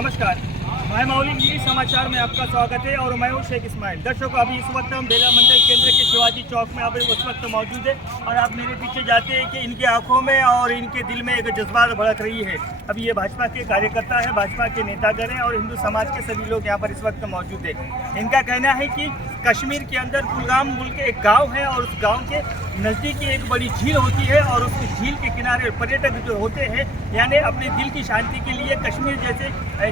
नमस्कार, मैं मौलिक न्यूज़ समाचार में आपका स्वागत है और मैं हूं शेख इस्माइल। दर्शकों, अभी इस वक्त हम बेला मंडल केंद्र के शिवाजी चौक में अभी उस वक्त मौजूद है और आप मेरे पीछे जाते हैं कि इनकी आंखों में और इनके दिल में एक जज्बात भड़क रही है। अभी ये भाजपा के कार्यकर्ता है, भाजपा के नेतागण हैं और हिंदू समाज के सभी लोग यहाँ पर इस वक्त मौजूद है। इनका कहना है कि कश्मीर के अंदर कुलगाम बोल के एक गाँव है और उस गाँव के नज़दीक एक बड़ी झील होती है और उस झील के किनारे पर्यटक जो होते हैं यानी अपने दिल की शांति के लिए कश्मीर जैसे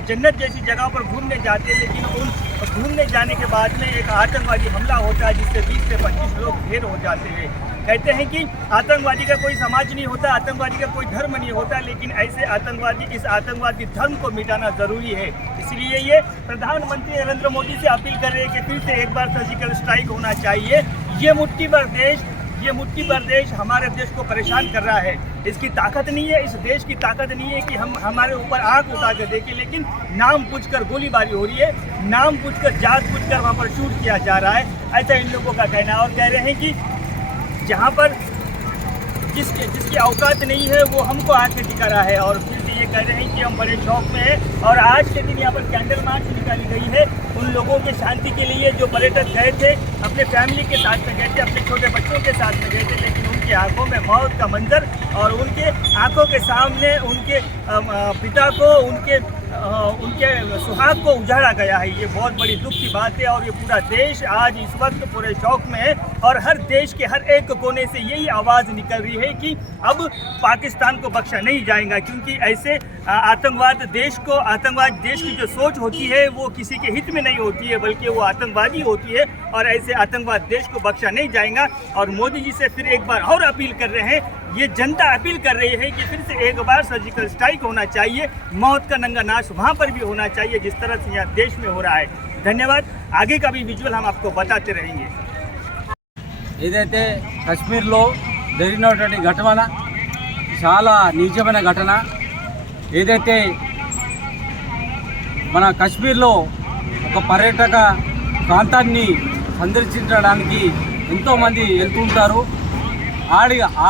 जन्नत जैसी जगह पर घूमने जाते हैं, लेकिन उन घूमने जाने के बाद में एक आतंकवादी हमला होता है जिससे 20 से 25 लोग ढेर हो जाते हैं। कहते हैं कि आतंकवादी का कोई समाज नहीं होता, आतंकवादी का कोई धर्म नहीं होता, लेकिन ऐसे आतंकवादी इस आतंकवादी धर्म को मिटाना ज़रूरी है। इसलिए ये प्रधानमंत्री नरेंद्र मोदी से अपील कर रहे हैं कि फिर से एक बार सर्जिकल स्ट्राइक होना चाहिए। ये मुट्ठी भर देश हमारे देश को परेशान कर रहा है। इसकी ताकत नहीं है, इस देश की ताकत नहीं है कि हम हमारे ऊपर आंख उठा कर देखें, लेकिन नाम पूछकर गोलीबारी हो रही है, नाम पूछकर जात पूछकर वहाँ पर शूट किया जा रहा है, ऐसा इन लोगों का कहना है। और कह रहे हैं कि जहाँ पर जिसकी औकात नहीं है वो हमको आके दिखा रहा है। और फिर से ये कह रहे हैं कि हम बड़े शौक में हैं और आज के दिन यहाँ पर कैंडल मार्च निकाली गई है उन लोगों के शांति के लिए जो पर्यटक गए थे, अपने फैमिली के साथ में गए थे, अपने छोटे बच्चों के साथ में गए थे, लेकिन उनकी आंखों में मौत का मंजर और उनके आंखों के सामने उनके पिता को उनके सुहाग को उजाड़ा गया है। ये बहुत बड़ी दुख की बात है और ये पूरा देश आज इस वक्त पूरे शौक में है और हर देश के हर एक कोने से यही आवाज़ निकल रही है कि अब पाकिस्तान को बख्शा नहीं जाएगा, क्योंकि ऐसे आतंकवाद देश की जो सोच होती है वो किसी के हित में नहीं होती है, बल्कि वो आतंकवादी होती है और ऐसे आतंकवाद देश को बख्शा नहीं जाएगा। और मोदी जी से फिर एक बार और अपील कर रहे हैं, ये जनता अपील कर रही है कि फिर से एक बार सर्जिकल स्ट्राइक होना चाहिए, मौत का नंगा नाच वहाँ पर भी होना चाहिए जिस तरह से यहाँ देश में हो रहा है। धन्यवाद। आगे का भी विजुअल हम आपको बताते रहेंगे। ఏదైతే కశ్మీర్లో జరిగినటువంటి ఘటన చాలా నీచమైన ఘటన. ఏదైతే మన కశ్మీర్లో ఒక పర్యాటక ప్రాంతాన్ని సందర్శించడానికి ఎంతోమంది వెళ్తుంటారు.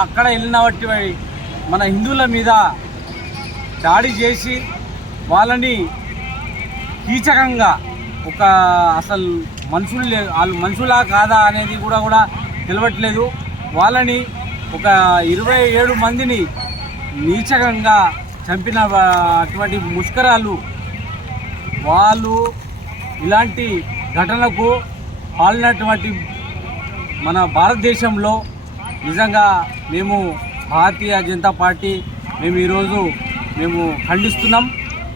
అక్కడ వెళ్ళినటువంటి మన హిందువుల మీద దాడి చేసి వాళ్ళని కీచకంగా ఒక అసలు వాళ్ళు మనుషులా కాదా అనేది కూడా నిలవట్లేదు. వాళ్ళని ఒక 27 మందిని నీచకంగా చంపిన అటువంటి ముష్కరాలు వాళ్ళు ఇలాంటి ఘటనకు పాల్గొన్నటువంటి మన భారతదేశంలో నిజంగా మేము భారతీయ జనతా పార్టీ ఈరోజు ఖండిస్తున్నాం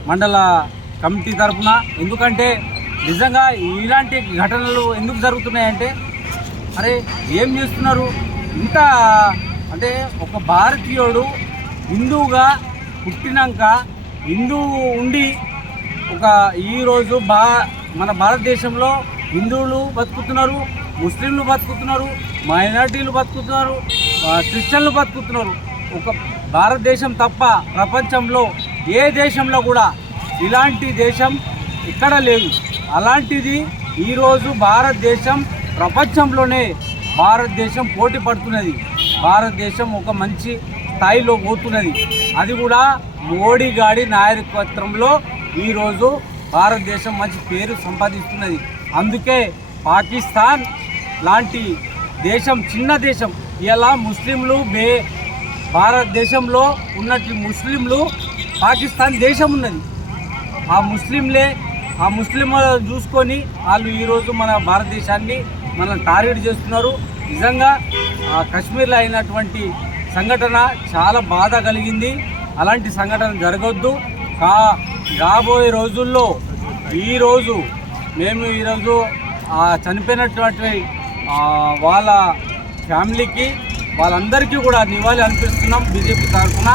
మండల కమిటీ తరఫున. ఎందుకంటే నిజంగా ఇలాంటి ఘటనలు ఎందుకు జరుగుతున్నాయంటే, అరే ఏం చేస్తున్నారు ఇంత అంటే ఒక భారతీయుడు హిందువుగా పుట్టినాక హిందువు ఉండి ఈరోజు మన భారతదేశంలో హిందువులు బతుకుతున్నారు, ముస్లింలు బతుకుతున్నారు, మైనారిటీలు బతుకుతున్నారు, క్రిస్టియన్లు బతుకుతున్నారు. ఒక భారతదేశం తప్ప ప్రపంచంలో ఏ దేశంలో కూడా ఇలాంటి దేశం ఎక్కడ లేదు. అలాంటిది ఈరోజు భారతదేశం ప్రపంచంలోనే భారతదేశం పోటీ పడుతున్నది. భారతదేశం ఒక మంచి స్థాయిలో పోతున్నది. అది కూడా మోడీ గారి నాయకత్వంలో ఈరోజు భారతదేశం మంచి పేరు సంపాదిస్తున్నది. అందుకే పాకిస్తాన్ లాంటి దేశం చిన్న దేశం ఇలా ముస్లింలు భారతదేశంలో ఉన్నట్టు ముస్లింలు పాకిస్తాన్ దేశం ఉన్నది. ఆ ముస్లింలు చూసుకొని వాళ్ళు ఈరోజు మన భారతదేశాన్ని టార్గెట్ చేస్తున్నారు. నిజంగా కశ్మీర్లో అయినటువంటి సంఘటన చాలా బాధ కలిగింది. అలాంటి సంఘటన జరగొద్దు. రాబోయే రోజుల్లో ఈరోజు చనిపోయినటువంటి వాళ్ళ ఫ్యామిలీకి వాళ్ళందరికీ కూడా నివాళి అర్పిస్తున్నాం బీజేపీ తరఫున.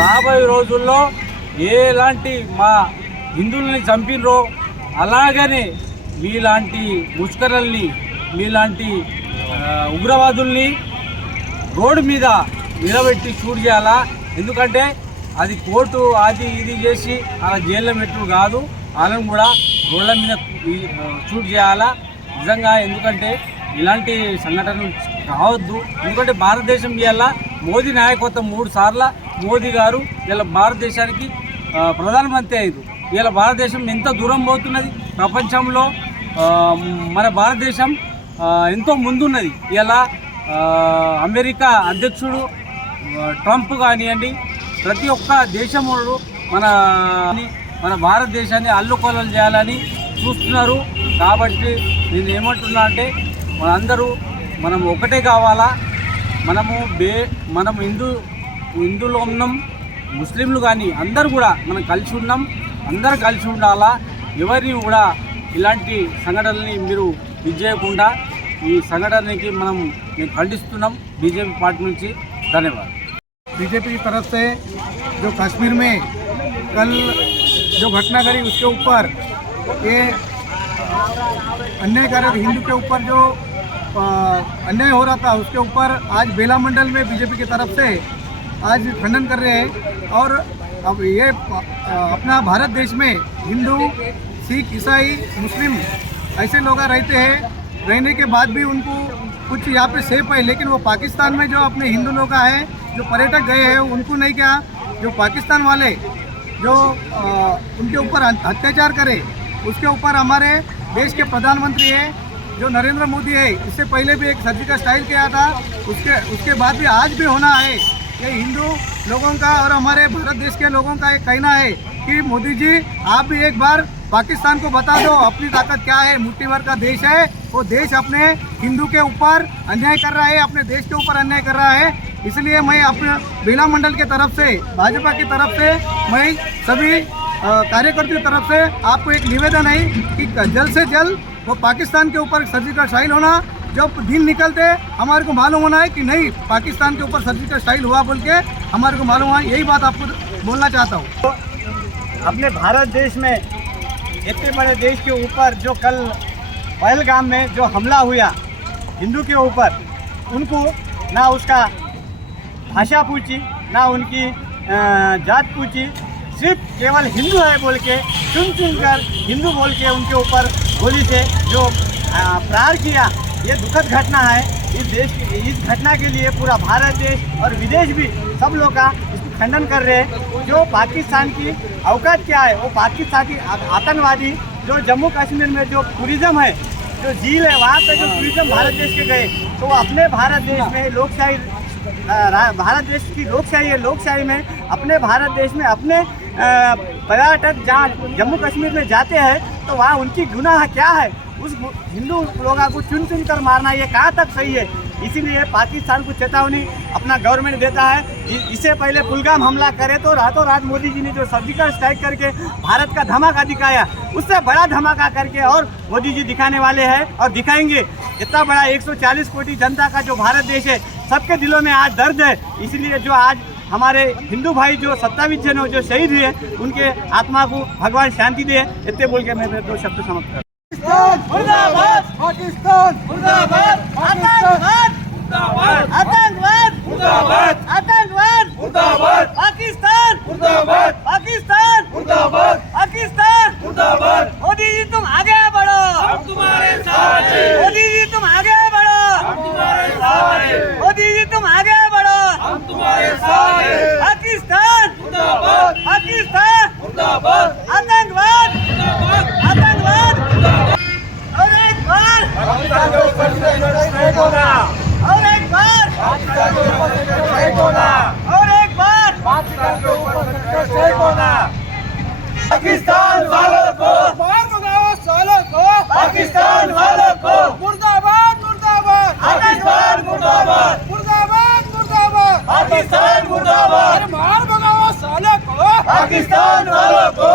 రాబోయే రోజుల్లో ఎలాంటి మా హిందువుల్ని చంపినరో అలాగనే మీలాంటి ముష్కరుల్ని మీలాంటి ఉగ్రవాదుల్ని రోడ్డు మీద నిలబెట్టి షూట్ చేయాలా. ఎందుకంటే అది కోర్టు ఇది చేసి అలా జైల్లో పెట్టు కాదు, వాళ్ళని కూడా రోడ్ల మీద షూట్ చేయాలా నిజంగా. ఎందుకంటే ఇలాంటి సంఘటనలు కావద్దు. ఎందుకంటే భారతదేశం ఇవాళ మోదీ నాయకత్వం 3 సార్లు మోదీ గారు ఇలా భారతదేశానికి ప్రధానమంత్రి అయ్యారు. ఇలా భారతదేశం ఎంత దూరం పోతున్నది ప్రపంచంలో. మన భారతదేశం ఎంతో ముందున్నది. ఇలా అమెరికా అధ్యక్షుడు ట్రంప్ కానివ్వండి, ప్రతి ఒక్క దేశముడు మన భారతదేశాన్ని అల్లుకొల్లలు చేయాలని చూస్తున్నారు. కాబట్టి నేను ఏమంటున్నా అంటే మనం ఒకటే కావాలా. మనం హిందువులో ఉన్నాం, ముస్లింలు కానీ అందరూ కూడా మనం కలిసి ఉన్నాం. అందరూ కలిసి ఉండాలా. ఎవరిని కూడా ఇలాంటి సంఘటనల్ని మీరు విజయకుండా ఈ సంఘటనకి మేము ఖండిస్తున్నాం बीजेपी पार्टी నుంచి. ధన్యవాదాలు. बीजेपी की तरफ से जो कश्मीर में कल जो घटना करी उसके ऊपर ये अन्यायकारक हिंदू के ऊपर जो अन्याय हो रहा था उसके ऊपर आज बेला मंडल में बीजेपी की तरफ से आज खंडन कर रहे हैं। और अब ये अपना भारत देश में हिंदू, सिख, ईसाई, मुस्लिम ऐसे लोग रहते हैं, रहने के बाद भी उनको कुछ यहाँ पे सेफ है। लेकिन वो पाकिस्तान में जो अपने हिंदू लोग हैं, जो पर्यटक गए हैं, उनको नहीं क्या, जो पाकिस्तान वाले जो उनके ऊपर अत्याचार करे, उसके ऊपर हमारे देश के प्रधानमंत्री है जो नरेंद्र मोदी है, इससे पहले भी एक सर्जिकल स्ट्राइक किया था। उसके बाद भी आज भी होना है। ये हिंदू लोगों का और हमारे भारत देश के लोगों का एक कहना है कि मोदी जी आप भी एक बार पाकिस्तान को बता दो अपनी ताकत क्या है। मुट्ठी भर का देश है, वो देश अपने हिंदू के ऊपर अन्याय कर रहा है, अपने देश के ऊपर अन्याय कर रहा है। इसलिए मैं अपने बेला मंडल की तरफ से, भाजपा की तरफ से, मैं सभी कार्यकर्ताओं की तरफ से आपको एक निवेदन है कि जल्द से जल्द वो पाकिस्तान के ऊपर सर्जिकल स्ट्राइक होना, जब दिन निकलते हमारे को मालूम होना है कि नहीं पाकिस्तान के ऊपर सर्जिकल स्ट्राइक हुआ बोल के हमारे को मालूम है। यही बात आपको बोलना चाहता हूँ। अपने भारत देश में इतने बड़े देश के ऊपर जो कल पहलगाम में जो हमला हुआ हिंदू के ऊपर, उनको ना उसका भाषा पूछी, ना उनकी जात पूछी, सिर्फ केवल हिंदू है बोल के चुन कर हिंदू बोल के उनके ऊपर गोली से जो प्रहार किया, ये दुखद घटना है। इस घटना के लिए पूरा भारत देश और विदेश भी सब लोग का इसको खंडन कर रहे हैं। जो पाकिस्तान की औकात क्या है, वो पाकिस्तानी आतंकवादी जो जम्मू कश्मीर में जो टूरिज़्म है, जो झील है, वहाँ पे जो टूरिज़्म भारत देश के गए, तो वो अपने भारत देश में लोकशाही, भारत देश की लोकशाही है, लोकशाही में अपने भारत देश में अपने पर्यटक जहाँ जम्मू कश्मीर में जाते हैं तो वहाँ उनकी गुनाह क्या है, उस हिंदू लोगों को चुन कर मारना ये कहाँ तक सही है। इसीलिए पाकिस्तान को चेतावनी अपना गवर्नमेंट देता है। इससे पहले पुलगाम हमला करे तो रातों रात मोदी जी ने जो सर्जिकल स्ट्राइक करके भारत का धमाका दिखाया, उससे बड़ा धमाका करके और मोदी जी दिखाने वाले हैं और दिखाएंगे। इतना बड़ा 140 कोटि जनता का जो भारत देश है, सबके दिलों में आज दर्द है। इसलिए जो आज हमारे हिंदू भाई जो 27 जन जो शहीद हुए, उनके आत्मा को भगवान शांति दे। इतने बोल के मैं मेरे 2 शब्द समाप्त कर। मुर्दाबाद पाकिस्तान, मुर्दाबाद आतंकवाद, मुर्दाबाद आतंकवाद, मुर्दाबाद आतंकवाद, मुर्दाबाद पाकिस्तान, मुर्दाबाद पाकिस्तान, मुर्दाबाद पाकिस्तान, मुर्दाबाद। मोदी जी तुम आगे बढ़ो, हम तुम्हारे साथ हैं। मोदी जी तुम आगे बढ़ो, हम तुम्हारे साथ हैं। मोदी जी तुम आगे बढ़ो, हम तुम्हारे साथ हैं। पाकिस्तान, मुर्दाबाद पाकिस्तान, मुर्दाबाद आतंकवाद, मुर्दाबाद आतंकवाद। और एक बार पाकिस्तान के ऊपर स्ट्राइक होना, और एक बार पाकिस्तान के ऊपर स्ट्राइक होना, और एक बार पाकिस्तान के ऊपर स्ट्राइक होना। पाकिस्तान वालों को मार भगाओ, सालों को पाकिस्तान वालों को मुर्दाबाद मुर्दाबाद, पाकिस्तान मुर्दाबाद, मुर्दाबाद मुर्दाबाद, पाकिस्तान मुर्दाबाद। मार भगाओ सालों को, पाकिस्तान वालों को